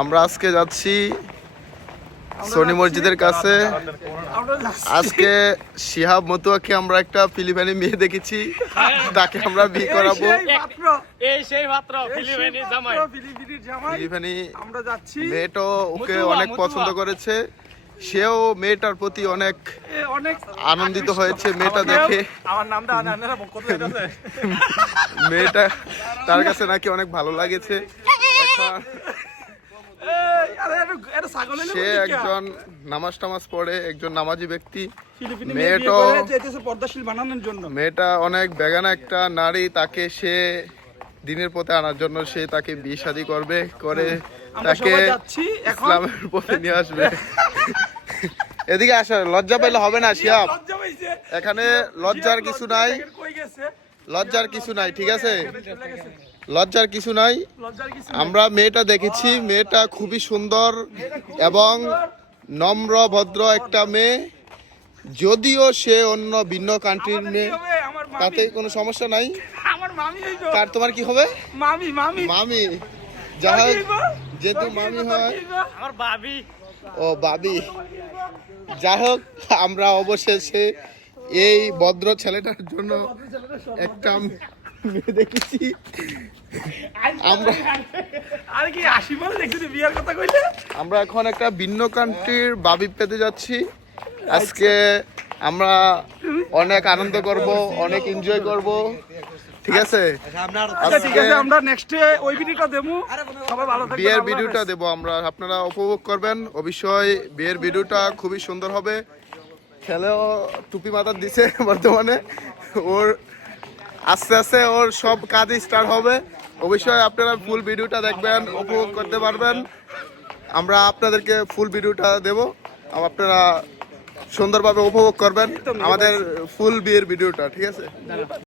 আমরা আজকে যাচ্ছি সনি মসজিদের কাছে। আজকে শিহাব মতুয়াকে আমরা একটা ফিলিপাইনি মেয়ে দেখেছি তাকে আমরা বিয়ে করাবো। এই ফিলিপাইনি জামাই। ফিলিপাইনি আমরা যাচ্ছি। মেয়েটাও ওকে অনেক পছন্দ করেছে। সেও মেয়েটার প্রতি অনেক অনেক আনন্দিত হয়েছে মেয়েটা দেখে। আমার নামটা আনারা মেয়েটা তার কাছে নাকি অনেক ভালো লাগেছে। সে? একজন নামাজ টামাজ পড়ে একজন নামাজি ব্যক্তি। মেয়েটা অনেক বেগানা একটা নারী তাকে সে দিনের পথে আনার জন্য সে তাকে বিয়ে শাদী করবে করে তাকে ইসলামের পথে নিয়ে আসবে। এদিকে আসা লজ্জা পেলে হবে না শিয়াব। এখানে লজ্জার কিছু নাই। লজ্জার কিছু নাই ঠিক আছে। লজ্জার কিছু নাই। আমরা মেয়েটা দেখেছি মেয়েটা খুবই সুন্দর এবং নম্র ভদ্র একটা মেয়ে। যদিও সে অন্য ভিন্ন কান্ট্রির মেয়ে তাতে কোনো সমস্যা নাই। আমার মামি হইতো তার তোমার কি হবে? মামি মামি। মামি। যা হোক যেহেতু মামি হয় আমার ও বাবি। যাই হোক আমরা অবশেষে এই ভদ্র ছেলেটার জন্য একটা মেয়ে দেখেছি আমরা আর কি আসি বলে দেখছি বিয়ার কথা কইলে? আমরা এখন একটা ভিন্ন কান্ট্রির বাবি পেতে যাচ্ছি। আজকে আমরা অনেক আনন্দ করব অনেক এনজয় করব। ঠিক আছে? আচ্ছা ঠিক আছে আমরা নেক্সটে ওই ভিডিওটা দেবো। সবাই ভালো থাকবেন বিয়ের ভিডিওটা। দেব আমরা আপনারা উপভোগ করবেন। অবশ্যই বিয়ের ভিডিওটা খুবই সুন্দর হবে। খেলেও টুপি মাথার দিছে বর্তমানে। ওর আস্তে আস্তে ওর সব কাজ স্টার্ট হবে। অবশ্যই আপনারা ফুল ভিডিওটা দেখবেন উপভোগ করতে পারবেন। আমরা আপনাদেরকে ফুল ভিডিওটা দেব। আপনারা সুন্দরভাবে উপভোগ করবেন। আমাদের ফুল বিয়ের ভিডিওটা ঠিক আছে?